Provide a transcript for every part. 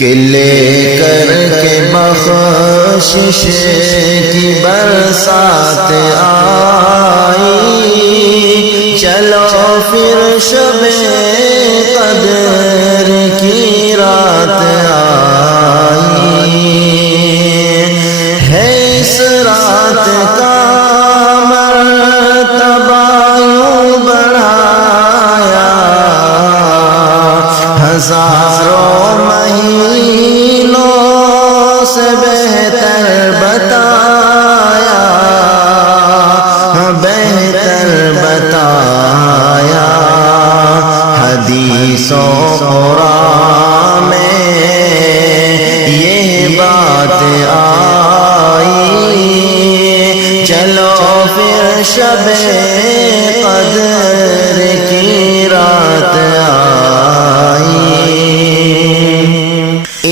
کہ لے کر کے بخشش کی برسات آئی، چلو پھر شب قدر کی رات آئی ہے، اس رات کا مرتبہ یوں بڑھایا، ہزاروں مہینوں سے بہتر بتایا، بہتر بتایا، حدیث و قرآن میں یہ بات آئی، چلو پھر شب قدر کی رات آئی،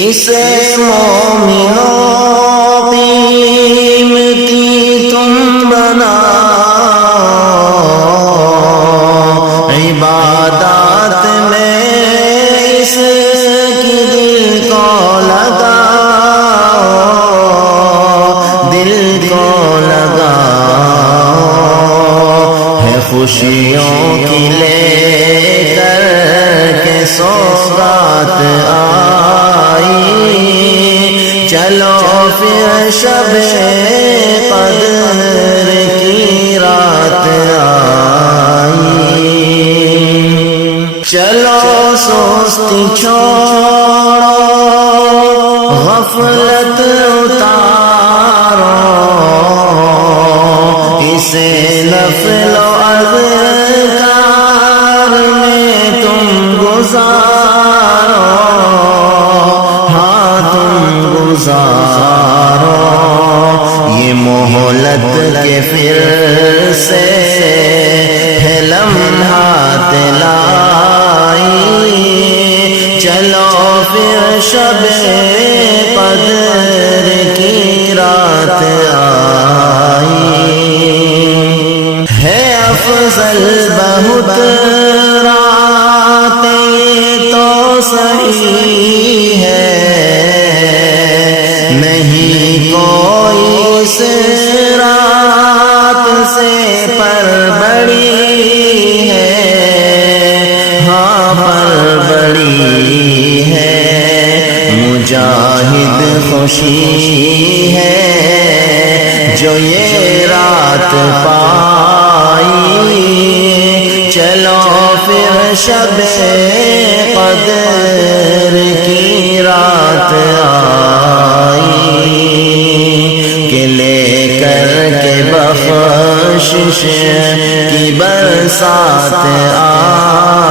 اسے مومنوں قیمتی تم بناؤ، عبادات میں اس کی دل کو لگاؤ، دل کو لگاؤ، ہے خوشیوں کی لے کر کے سوغات آئی، چلو پھر شب قدر کی رات آئی، چلو سستی چھوڑو، غفلت اتارو، اسے نفل و اذکار میں تم گزارو، ہاں تم گزارو، یہ مہلت کے پھر سے ہے لمحات لائی، چلو پھر شب قدر کی رات آئی، ہے افضل بہت راتیں تو صحیح ہے، نہیں کوئی اس رات سے پر بڑی ہے، ہاں پر بڑی ہے، مجاہد خوشی ہے جو یہ رات پائی، چلو پھر شب قدر کی رات آئی، کہ لے کر کے بخشش کی برسات آئی،